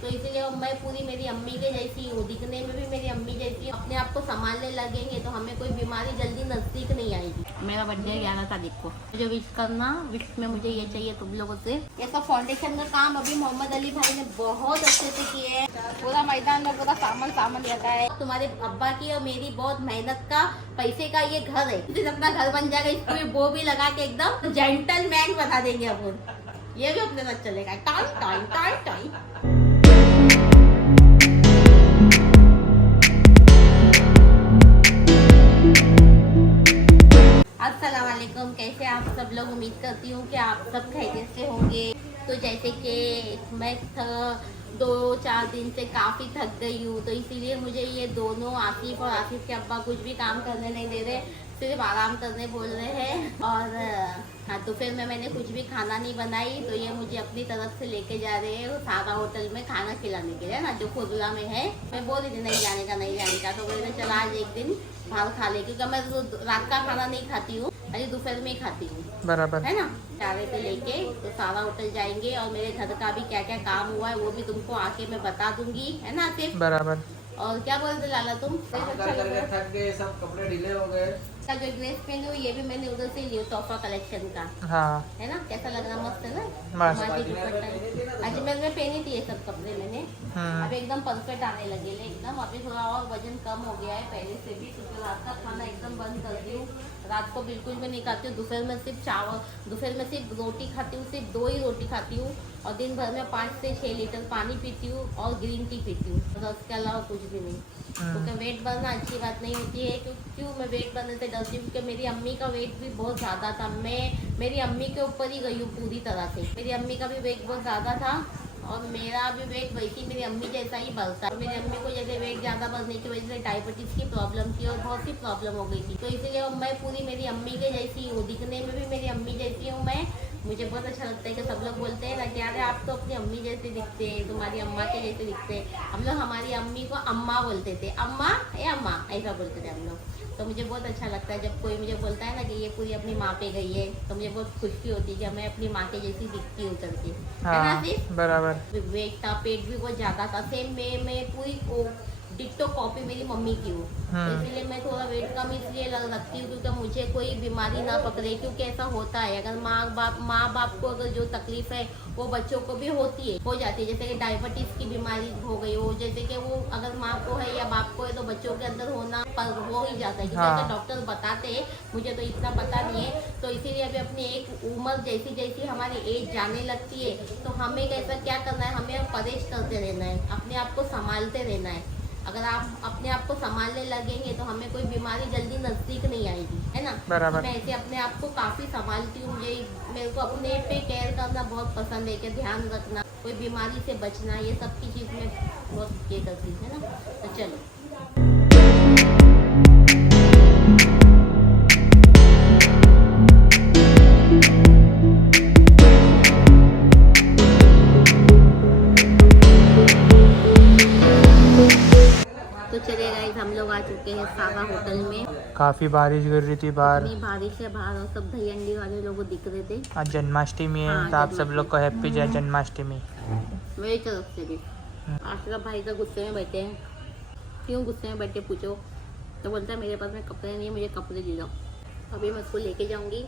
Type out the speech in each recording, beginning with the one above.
तो इसलिए मैं पूरी मेरी अम्मी के जैसी हूँ, दिखने में भी मेरी अम्मी जैसी हूँ। अपने आप को संभालने लगेंगे तो हमें कोई बीमारी जल्दी नजदीक नहीं आएगी। मेरा बर्थडे 11 तारीख को, मुझे विश करना। विश में मुझे ये चाहिए तुम लोगों से। ये सब फाउंडेशन का काम अभी मोहम्मद अली भाई ने बहुत अच्छे से किए है। पूरा मैदान में पूरा सामान रहता है। तुम्हारे अब्बा की और मेरी बहुत मेहनत का, पैसे का ये घर है। जिस अपना घर बन जाएगा इसको वो भी लगा के एकदम जेंटलमैन बना देंगे अपन। ये भी अपने साथ चलेगा। Time time time time. अस्सलामुअलैकुम, कैसे आप सब लोग। उम्मीद करती हूँ कि आप सब खैरियत से होंगे। तो जैसे कि मैं 2-4 दिन से काफ़ी थक गई हूँ, तो इसीलिए मुझे ये दोनों आसिफ और आसिफ के अब्बा कुछ भी काम करने नहीं दे रहे, सिर्फ आराम करने बोल रहे हैं। और हाँ, तो फिर मैंने कुछ भी खाना नहीं बनाई, तो ये मुझे अपनी तरफ से लेके जा रहे हैं सादा होटल में खाना खिलाने के लिए ना, जो खुदला में है। मैं बोल रही थी नहीं जाने का, तो बोले चला आज एक दिन बाहर खा ले, क्योंकि मैं तो रात का खाना नहीं खाती हूँ, अभी दोपहर में ही खाती हूँ, बराबर है ना। जा रहे थे लेके, तो सादा होटल जाएंगे और मेरे घर का भी क्या क्या काम हुआ है वो भी तुमको आके मैं बता दूंगी, है ना आसिफ, बराबर। और क्या बोलते लाला तुम? थक गए, सब कपड़े ढीले हो गए। का जो ड्रेस पहनी हूँ ये भी मैंने उधर से लिया, तोहफा कलेक्शन का। हाँ, है ना, कैसा लग रहा? मस्त है ना। अजमेर में पहनी थी ये सब कपड़े मैंने। अब एकदम परफेक्ट आने लगे एकदम। अभी थोड़ा और वजन कम हो गया है पहले से भी, क्योंकि रात का खाना एकदम बंद कर दी हूँ। रात को बिल्कुल भी नहीं खाती हूँ। दोपहर में सिर्फ चावल, दोपहर में सिर्फ रोटी खाती हूँ, सिर्फ 2 ही रोटी खाती हूँ। और दिन भर में 5 से 6 लीटर पानी पीती हूँ और ग्रीन टी पीती हूँ, बस उसके अलावा कुछ भी नहीं। क्योंकि वेट बढ़ना अच्छी बात नहीं होती है। क्यों मैं वेट बढ़ने से डरती हूँ? क्योंकि मेरी अम्मी का वेट भी बहुत ज़्यादा था। मैं मेरी अम्मी के ऊपर ही गई हूँ पूरी तरह से। मेरी अम्मी का भी वेट बहुत ज़्यादा था और मेरा भी वेट वैसी मेरी अम्मी जैसा ही बढ़ता है। मेरी अम्मी को जैसे वेट ज़्यादा बढ़ने की वजह से डायबिटीज़ की प्रॉब्लम थी और बहुत सी प्रॉब्लम हो गई थी। तो इसलिए मैं पूरी मेरी अम्मी के जैसी हूँ, दिखने में भी मेरी अम्मी जैसी हूँ मैं। मुझे बहुत अच्छा लगता है कि सब लोग बोलते हैं ना कि अरे आप तो अपनी अम्मी जैसे दिखते हैं, तुम्हारी अम्मा के जैसे दिखते हैं। हम लोग हमारी अम्मी को अम्मा बोलते थे, अम्मा ए अम्मा ऐसा बोलते थे हम लोग। तो मुझे बहुत अच्छा लगता है जब कोई मुझे बोलता है ना कि ये पूरी अपनी माँ पे गई है, तो मुझे बहुत खुशी होती है कि मैं अपनी माँ के जैसी दिखती हूँ करके। हाँ, बराबर। वेट था, पेट भी बहुत ज़्यादा था, सेम मैं पूरी डिट्टो कॉपी मेरी मम्मी की हूँ। इसलिए मैं थोड़ा वेट कम इसलिए रखती हूँ क्योंकि मुझे कोई बीमारी ना पकड़े। क्योंकि ऐसा होता है, अगर माँ बाप को अगर जो तकलीफ है वो बच्चों को भी होती है, हो जाती है। जैसे कि डायबिटीज़ की बीमारी हो गई हो, जैसे कि वो अगर माँ को है या बाप को है तो बच्चों के अंदर होना हो ही जाता है। क्योंकि डॉक्टर बताते हैं, मुझे तो इतना पता नहीं है। तो इसीलिए अभी अपनी एक उम्र जैसी जैसी हमारी एज जाने लगती है, तो हमें कैसा क्या करना है, हमें परहेज करते रहना है, अपने आप को संभालते रहना है। अगर आप अपने आप को संभालने लगेंगे तो हमें कोई बीमारी जल्दी नजदीक नहीं आएगी, है ना। तो मैं ऐसे अपने आप को काफ़ी संभालती हूँ। मेरे को अपने पे केयर करना बहुत पसंद है, कि ध्यान रखना, कोई बीमारी से बचना, ये सब की चीज़ में बहुत ये करती है ना। तो चलो, हम लोग आ चुके हैं सादा होटल में। काफी बारिश गिर रही थी बाहर, इतनी बारिश है बाहर, और सब दही अंडी वाले लोग दिख रहे थे। आज जन्माष्टमी है। तो आप सब लोग को हैप्पी जन्माष्टमी मेरी तरफ से भी। आशरफ भाई तो गुस्से में बैठे हैं। क्यों गुस्से में बैठे पूछो? तो बोलता है मेरे पास में कपड़े नहीं है, मुझे कपड़े दिलाओ। अभी मैं उसको लेके जाऊंगी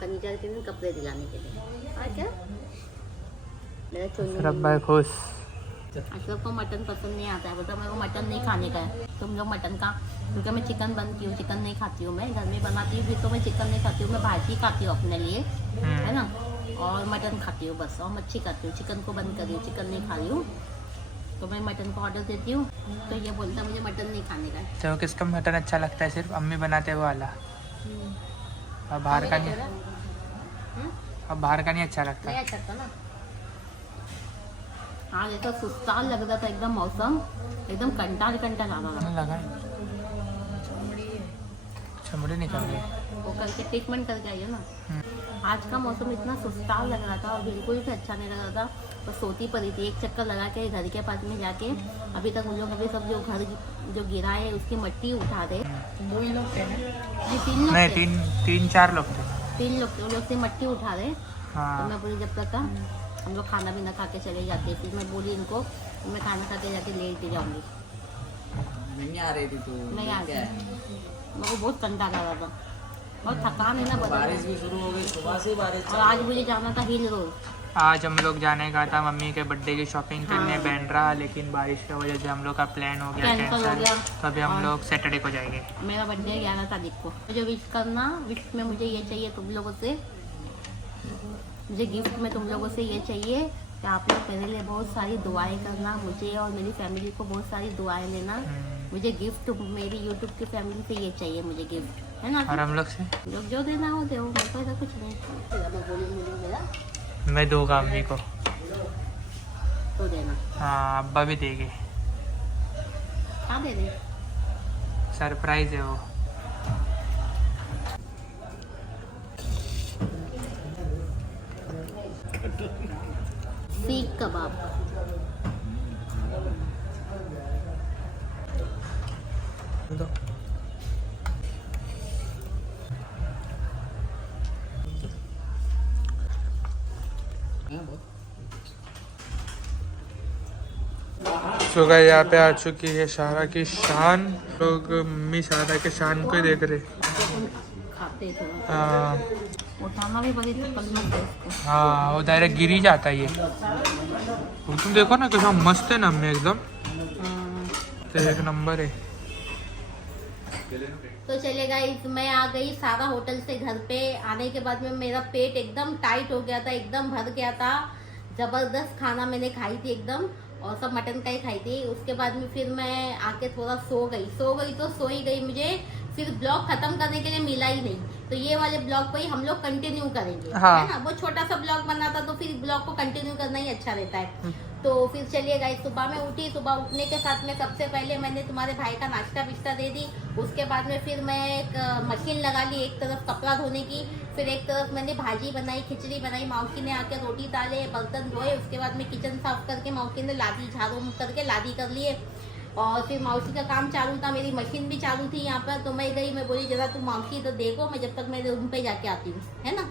शनिवार के दिन कपड़े दिलाने के लिए। अच्छा, मेरा अशरफ भाई खुश। अशरफ को मटन पसंद नहीं आता है, बोलता मेरे को मटन नहीं खाने का है। तुम लोग मटन का, क्योंकि मैं चिकन बंद की हूँ, चिकन नहीं खाती हूँ। मैं घर में बनाती हूँ भी तो मैं चिकन नहीं खाती हूँ, मैं भाजी खाती हूँ अपने लिए, है ना। और मटन खाती हूँ बस, और मच्छी खाती हूँ, चिकन को बंद करी हूँ, चिकन नहीं खा रही हूँ। तो मैं मटन को ऑर्डर देती हूँ, तो ये बोलता है मुझे मटन नहीं खाने का है। तो किसका मटन अच्छा लगता है? सिर्फ अम्मी बनाते हुए वाला, और बाहर का नहीं? अब बाहर का नहीं अच्छा लगता? नहीं अच्छा था ना। हाँ, जैसा सुस्ताल लग रहा था एकदम, मौसम एकदम कंटाल आ रहा लगा। चमड़ी निकल गई, वो करके ट्रीटमेंट करके आई हो ना। आज का मौसम इतना सुस्ताल लग रहा था और बिल्कुल भी अच्छा नहीं लग रहा था। बस सोती पड़ी थी। एक चक्कर लगा के घर के पास में जाके, अभी तक उन लोग अभी सब जो घर जो गिरा है उसकी मिट्टी उठा रहे। 2 ही लोग थे ना? 3 लोग नहीं, 3-4 लोग थे। 3 लोग थे, वो लोग से मिट्टी उठा रहे। तो मैं बोली जब तक हम लोग खाना भी ना खा के चले जाते। फिर मैं बोली इनको मैं खाना खा के जाके लेट जाऊँगी। नहीं आ रही थी तू? नहीं आ क्या है? मेरे को बहुत कंटाला आ रहा था, बहुत थकान है ना बदन बारिश में। भी शुरू हो गई, सुबह से बारिश और आज मुझे जाना था हिल रोड। आज हम लोग जाने का था मम्मी के बर्थडे की शॉपिंग करने हाँ। बैंड्रा, लेकिन बारिश की वजह से हम लोग का प्लान हो गया कैंसिल हो गया। तो अभी हम हाँ। लोग सैटरडे को जाएंगे। मेरा बर्थडे 11 तारीख को। मुझे विश करना, विश में मुझे ये चाहिए तुम लोगों से, मुझे गिफ्ट में तुम लोगों से ये चाहिए कि आप लोग मेरे लिए बहुत सारी दुआएं करना, मुझे और मेरी फैमिली को बहुत सारी दुआएं लेना। मुझे गिफ्ट मेरी यूट्यूब की फैमिली से ये चाहिए, मुझे गिफ्ट, है ना? और हम लोग से लोग जो देना हो दो, मेरे को ऐसा कुछ नहीं। मैं दूंगा अम्मी को तो देना। हाँ, अब्बा भी देंगे, क्या दे दे? सरप्राइज है वो। सीख कबाब। तो गाइस यहाँ पे आ चुकी है शाहरा की शान। लोग मम्मी शाहरा के शान को ही देख रहे। खाते थोड़ा, हाँ उठाना भी बड़ी दिक्कत है इसको। हाँ, वो डायरेक्ट गिर ही जाता है ये। तुम देखो ना कैसा मस्त है ना अम्मी, एकदम तो एक नंबर है। तो चलिए गाइस, मैं आ गई सारा होटल से घर पे। आने के बाद में मेरा पेट एकदम टाइट हो गया था, एकदम भर गया था। जबरदस्त खाना मैंने खाई थी एकदम, और सब मटन का ही खाई थी। उसके बाद में फिर मैं आके थोड़ा सो गई तो सो ही गई। मुझे फिर ब्लॉग खत्म करने के लिए मिला ही नहीं, तो ये वाले ब्लॉग को ही हम लोग कंटिन्यू करेंगे। हाँ। है ना? वो छोटा सा ब्लॉग बना था, तो फिर ब्लॉग को कंटिन्यू करना ही अच्छा रहता है। तो फिर चलिए गाइस, सुबह में उठी। सुबह उठने के साथ में सबसे पहले मैंने तुम्हारे भाई का नाश्ता बिस्ता दे दी। उसके बाद में फिर मैं एक मशीन लगा ली, एक तरफ कपड़ा धोने की, फिर एक तरफ मैंने भाजी बनाई, खिचड़ी बनाई। मौसी ने आके रोटी डाले, बर्तन धोए। उसके बाद में किचन साफ करके मौसी ने लादी झाड़ू करके लादी कर लिए। और फिर मौसी का काम चालू था, मेरी मशीन भी चालू थी यहाँ पर। तो मैं गई, मैं बोली जरा तुम मौसी तो देखो, मैं जब तक मेरे रूम पे जाके आती हूँ, है ना?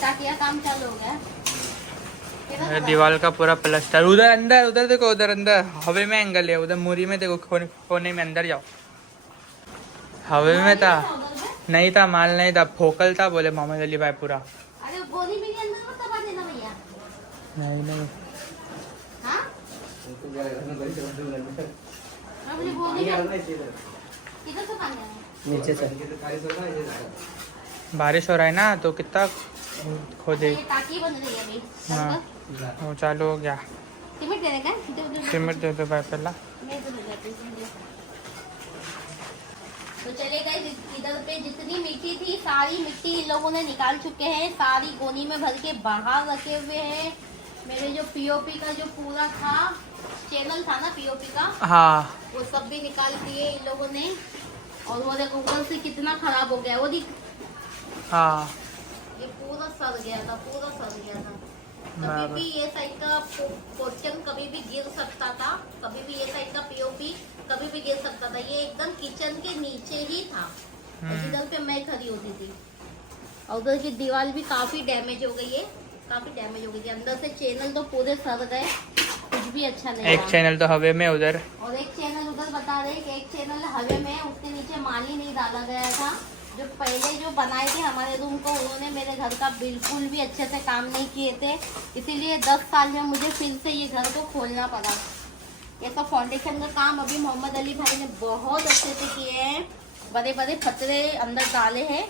ताकि काम चालू हो गया। दीवार का पूरा प्लास्टर उधर अंदर, उधर देखो, उधर अंदर हवे में एंगल है, उधर मूरी में देखो, कोने में अंदर जाओ। हवे में था, नहीं था, माल नहीं था, फोकल था, बोले मोहम्मद अली भाई पूरा। अरे गोली भी अंदर मत दबा देना भैया। नहीं हाँ? अब ये गोली किधर से पानी है? नीचे से बारिश हो रहा है ना, तो कितना खोदे। ये टाकी बन रही है अभी। हाँ, वो चालू हो गया। सीमेंट देने का है? सीमेंट दे दो भाई पहला। मैं तो ले जाती हूँ। तो चले गए, इधर पे जितनी मिट्टी थी सारी मिट्टी इन लोगों ने निकाल चुके हैं, सारी गोनी में भर के बाहर रखे हुए हैं। मेरे जो पीओपी का जो पूरा था, चैनल था ना पीओपी का, हाँ, वो सब भी निकाल दिए इन लोगों ने। और वो देखो ऊपर से कितना खराब हो गया, वो दिख, हाँ, ये पूरा सड़ गया था, पूरा सड़ गया था। कभी भी ये साइड का पोर्शन कभी भी गिर सकता था, कभी भी ये साइड का पीओपी कभी भी गिर सकता था। ये एकदम किचन के नीचे ही था, जिधर पे मैं खड़ी होती थी। और उधर की दीवार भी काफी डैमेज हो गई है, काफी डैमेज हो गई थी। अंदर से चैनल तो पूरे सड़ गए, कुछ भी अच्छा नहीं एक रहा। चैनल तो हवे में उधर, और एक चैनल उधर बता रहे कि एक चैनल हवे में, उसके नीचे माल ही नहीं डाला गया था। जो पहले जो बनाए थे हमारे रूम को, उन्होंने मेरे घर का बिल्कुल भी अच्छे से काम नहीं किए थे, इसीलिए 10 साल में मुझे फिर से ये घर को खोलना पड़ा। ये सब फाउंडेशन का काम अभी मोहम्मद अली भाई ने बहुत अच्छे से किए हैं। बड़े बड़े पतरे अंदर डाले हैं,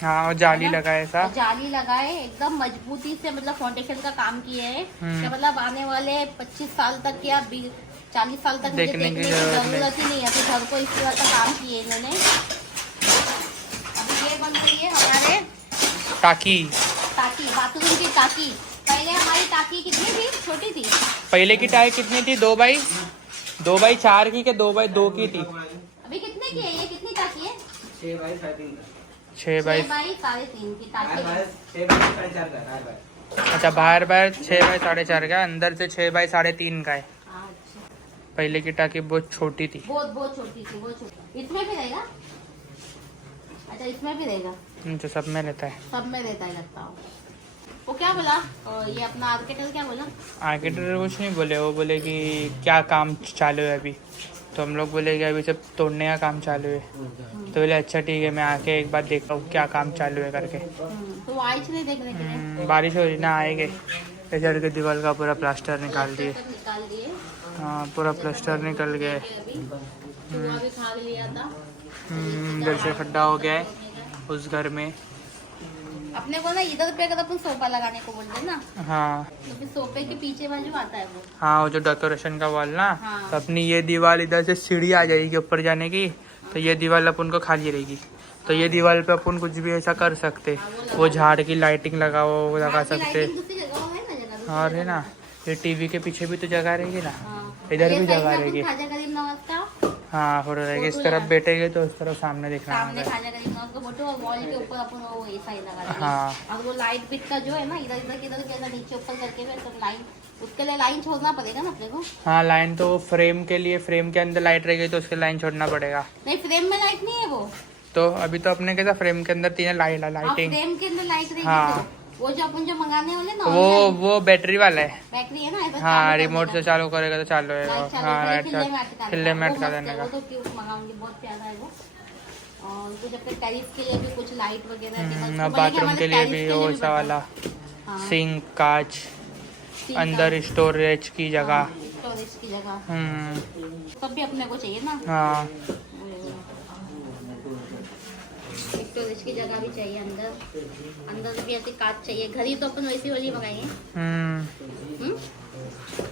हाँ, और जाली लगाए सा, जाली लगाए, एकदम मजबूती से मतलब फाउंडेशन का काम किए हैं। कि मतलब आने वाले 25 साल तक या 40 साल तक मुझे देखने की जरूरत ही नहीं है। तो घर को इस तरह का काम किए इन्होंने। अभी ये बन रही है हमारे टाकी, बाथरूम की टाकी। पहले हमारी टाकी कितनी थी? छोटी थी। पहले की टाई कितनी थी? 2x4 की, के 2x2 की थी। अभी कितने की है ये? कितनी टाकी है? 6 बाई 3.5 6 बाई 3.5 की टाकी है। 6 बाई 4.5 का। अच्छा, बाहर 6 बाई 4.5 का, अंदर से 6 बाई 3.5 का है। अच्छा, पहले की टाकी बहुत छोटी थी। बहुत छोटी थी, बहुत छोटी। इसमें भी रहेगा? अच्छा इसमें भी रहेगा, तो सब में रहता है। सब में रहता है लगता हो। वो क्या बोला और ये अपना आर्किटेक्ट क्या बोला? आर्किटेक्टर कुछ नहीं बोले, वो बोले कि क्या काम चालू है अभी, तो हम लोग बोले कि अभी सब तोड़ने का काम चालू है। तो बोले अच्छा ठीक है, मैं आके एक बार देखता हूँ क्या काम चालू है करके। तो वो आई नहीं देखने के लिए? बारिश हो रही ना, आएंगे। इधर के दीवार का पूरा प्लास्टर निकाल दिए। निकाल दिए हाँ पूरा प्लास्टर निकल गए। अभी, धुआं भी खा लिया था। इधर से खड्डा हो गया है उस घर में। अपने को ना इधर पे अगर अपन सोफा लगाने को बोलते ना, हाँ तो फिर सोफे के पीछे बाजू आता है वो। हाँ, वो जो डेकोरेशन का वॉल ना, हाँ। तो अपनी ये दीवार इधर से सीढ़ी आ जाएगी ऊपर जाने की, तो ये दीवार अपन को खाली रहेगी। तो ये दीवार पे अपन कुछ भी ऐसा कर सकते, वो झाड़ की लाइटिंग लगा वो लगा सकते। और है ना, ये टीवी के पीछे भी तो जगह रहेगी ना, इधर भी जगह रहेगी। हाँ फोटो रहेगी, इस तरफ बैठेंगे तो इस तरफ सामने दिखना सामने खाजा करीब ना उसको फोटो, और वॉल के ऊपर अपन वो ऐसा ही लगा देंगे। हाँ। और वो लाइट बिट का जो है ना, इधर इधर किधर के नीचे ऊपर करके भी तो लाइन, उसके लिए लाइन छोड़ना पड़ेगा ना अपने को। हाँ लाइन तो फ्रेम के लिए, फ्रेम के अंदर लाइट रहेगी तो उसके लाइन छोड़ना पड़ेगा। नहीं फ्रेम में लाइट नहीं है वो तो अभी तो अपने कैसा फ्रेम के अंदर तीन लाइटिंग। फ्रेम के अंदर लाइट रहेगी। हाँ। तो वो जो अपन जो मंगाने वाले ना, वो बैटरी वाला है। बैटरी है ना, ऐसा हाँ चालू कर रिमोट देना। से चालू करेगा तो चालू है। लाइट चालू हाँ करेगी, लाइट खिल्ले में अटका देने का। वो तो क्यों मंगाऊंगी, बहुत प्यारा है वो। और कुछ अपने टेरिस के लिए भी कुछ लाइट वगैरह, बाथरूम के लिए भी वो ऐसा वाला सिंक, कांच, अंदर स्टोरेज की जगह। स्टोरेज की जगह हम्म सब भी अपने को चाहिए ना। हाँ स्टोरेज की जगह भी चाहिए, अंदर भी ऐसी कांच चाहिए। घड़ी तो अपन वैसी वाली मंगाएंगे।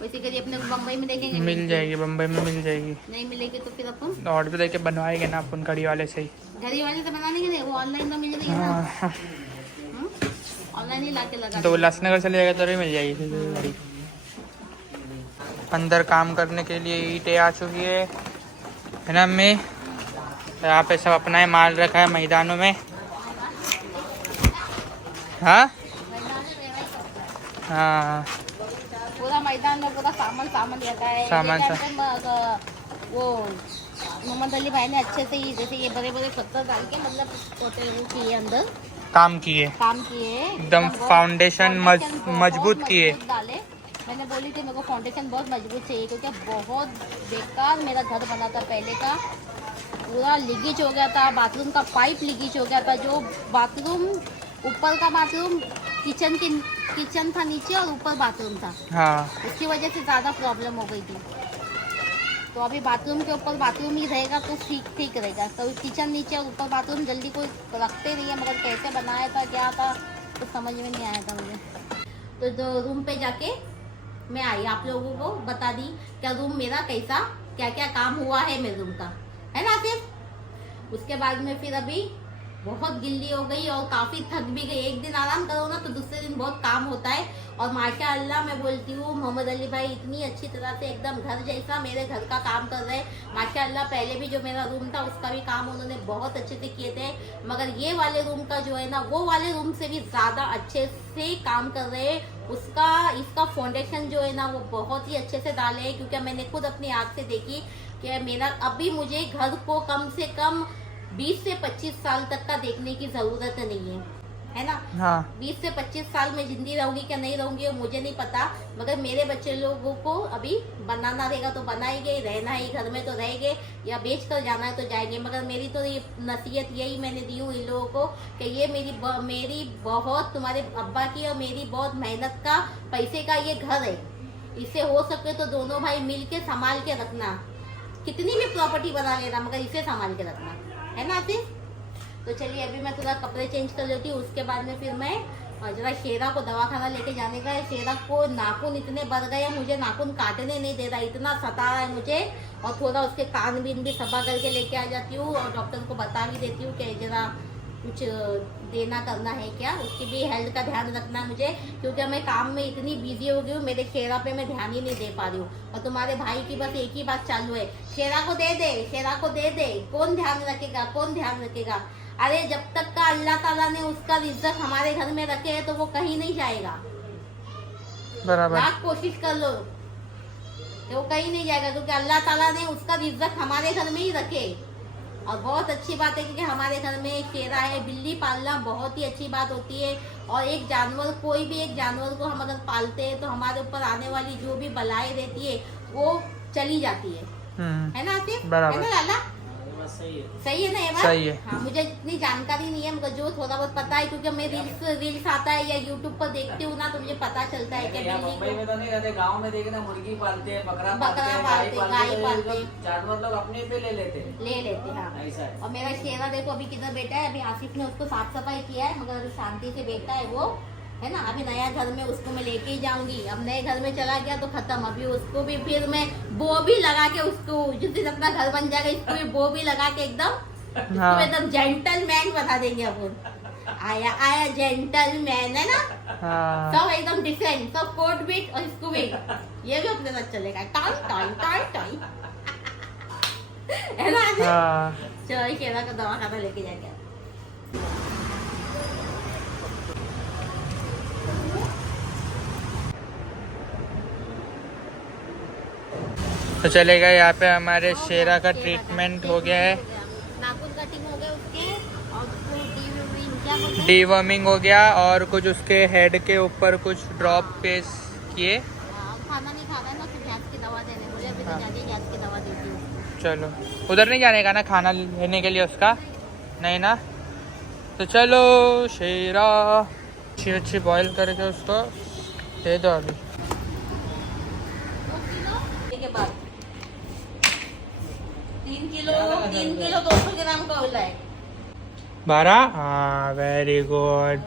वैसी घड़ी अपने को बम्बई में देखेंगे, मिल जाएगी, बम्बई में मिल जाएगी। नहीं मिलेगी तो फिर अपन ऑर्डर देके बनवाएंगे ना अपन घड़ी वाले से ही। घड़ी वाले से बनाने के लिए वो ऑनलाइन तो मिल रही है ना, हाँ ऑनलाइन ही लाके लगा तो उल्लासनगर से लेगा तो मिल जाएगी फिर घड़ी। अंदर काम करने के लिए ईंटें आ चुकी है ना अम्मी। यहाँ पे सब अपना ही माल रखा है मैदानों में। हाँ हाँ पूरा मैदान में पूरा सामान रहता है। सामान वो मोहम्मद अली भाई ने अच्छे से ही जैसे ये बड़े बड़े पत्थर डाल के मतलब छोटे वो किए, अंदर काम किए एकदम फाउंडेशन मजबूत किए। डाले। मैंने बोली थी मेरे को फाउंडेशन बहुत मजबूत चाहिए, क्योंकि बहुत बेकार मेरा घर बना था पहले का, पूरा लीकेज हो गया था, बाथरूम का पाइप लीकेज हो गया था। जो बाथरूम ऊपर का बाथरूम किचन था नीचे और ऊपर बाथरूम था। हाँ उसकी वजह से ज़्यादा प्रॉब्लम हो गई थी। तो अभी बाथरूम के ऊपर बाथरूम ही रहेगा तो ठीक रहेगा। तो किचन नीचे और ऊपर बाथरूम जल्दी कोई रखते नहीं है, मगर कैसे बनाया था क्या था तो समझ में नहीं आया था मुझे। तो जो रूम पे जाके मैं आई, आप लोगों को बता दी क्या रूम मेरा कैसा क्या क्या काम हुआ है मेरे रूम का, है ना सिर्फ। उसके बाद में फिर अभी बहुत गिल्ली हो गई और काफ़ी थक भी गई। एक दिन आराम करो ना तो दूसरे दिन बहुत काम होता है। और माशाअल्लाह मैं बोलती हूँ मोहम्मद अली भाई इतनी अच्छी तरह से एकदम घर जैसा मेरे घर का काम कर रहे हैं माशाअल्लाह। पहले भी जो मेरा रूम था उसका भी काम उन्होंने बहुत अच्छे से किए थे, मगर ये वाले रूम का जो है ना वो वाले रूम से भी ज़्यादा अच्छे से काम कर रहे हैं। इसका फाउंडेशन जो है ना वो बहुत ही अच्छे से डाले हैं, क्योंकि मैंने खुद अपनी आँख से देखी कि मेरा अभी मुझे घर को कम से कम 20 से 25 साल तक का देखने की जरूरत नहीं है ना। हाँ 20 से 25 साल में जिंदी रहूंगी क्या नहीं रहूंगी वो मुझे नहीं पता, मगर मेरे बच्चे लोगों को अभी बनाना रहेगा तो बनाएंगे, रहना है घर में तो रहेंगे, या बेच कर जाना है तो जाएंगे। मगर मेरी तो ये नसीहत यही मैंने दी हूँ इन लोगों को कि ये मेरी बहुत तुम्हारे अब्बा की और मेरी बहुत मेहनत का पैसे का ये घर है। इसे हो सके तो दोनों भाई मिल के संभाल के रखना, कितनी भी प्रॉपर्टी बना लेना मगर इसे संभाल के रखना, है ना फिर। तो चलिए अभी मैं थोड़ा कपड़े चेंज कर लेती हूँ, उसके बाद में फिर मैं जरा शेरा को दवाखाना लेके जाने का है। शेरा को नाखून इतने बढ़ गए हैं, मुझे नाखून काटने नहीं दे रहा, इतना सता रहा है मुझे। और थोड़ा उसके कान बीन भी सफा करके लेके आ जाती हूँ और डॉक्टर को बता भी देती हूँ कि जरा कुछ देना करना है क्या, उसकी भी हेल्थ का ध्यान रखना मुझे, क्योंकि मैं काम में इतनी बिजी हो गई हूँ, मेरे शेरा पे मैं ध्यान ही नहीं दे पा रही हूँ। और तुम्हारे भाई की बस एक ही बात चालू है, शेरा को दे दे, शेरा को दे दे, कौन ध्यान रखेगा, कौन ध्यान रखेगा। अरे जब तक का अल्लाह ताला ने उसका रिज़्क़ हमारे घर में रखे है तो वो कहीं नहीं जाएगा, बराबर। लाख कोशिश कर लो तो वो कहीं नहीं जाएगा, क्योंकि अल्लाह ताला ने उसका रिज़्क़ हमारे घर में ही रखे। और बहुत अच्छी बात है क्योंकि हमारे घर में एक शेरा है। बिल्ली पालना बहुत ही अच्छी बात होती है और एक जानवर, कोई भी एक जानवर को हम अगर पालते हैं तो हमारे ऊपर आने वाली जो भी बलाएं रहती है वो चली जाती है ना आसिफ? बराबर। है ना लाला? सही है ना ये बात? सही है। हाँ, मुझे इतनी जानकारी नहीं है, मगर जो थोड़ा बहुत पता है क्योंकि मैं रील्स आता है या यूट्यूब पर देखती हूँ ना, तो मुझे पता चलता है कि मुंबई में तो नहीं रहते, गांव में देखे ना, मुर्गी पालते हैं, बकरा पालते हैं, गाय पालते हैं। जानवर लोग अपने पे ले लेते हैं। हाँ। ऐसा है। और मेरा शेरा देखो अभी किधर बैठा है। अभी आसिफ ने उसको साफ सफाई किया है, मगर अभी शांति से बैठा है वो, है ना। अभी नया घर में उसको मैं लेके ही जाऊंगी। अब नए घर में चला गया तो खत्म। अभी उसको भी फिर मैं बो भी लगा के, उसको जिस दिन अपना घर बन जाएगा इसको भी बो भी लगा के एकदम जेंटलमैन बना देंगे अपन। आया आया जेंटलमैन, है ना। सब एकदम डिफरेंट, सब कोट बीट और इसको भी ये भी अपने साथ चलेगा। टाई टाई टाई टाई है ना। चलो शेरा का दवा खाता लेके जाएंगे। तो चलेगा, यहाँ पे हमारे शेरा का ट्रीटमेंट हो गया है, नाखून कटिंग हो गया उसके और क्या बोलते हैं? डीवर्मिंग हो गया और कुछ उसके हेड के ऊपर कुछ ड्रॉप पेस्ट किए। खाना नहीं खा रहा है ना, फिर गैस की दवा देने बोले। अभी तो जाके गैस की दवा देती हूँ। चलो उधर नहीं जाने का ना खाना लेने के लिए उसका, नहीं ना। तो चलो शेरा अच्छी अच्छी बॉईल करके उसको दे दो अभी। 2 किलो के बाद 3 किलो 200 ग्राम का होला है। 12, हाँ वेरी गुड।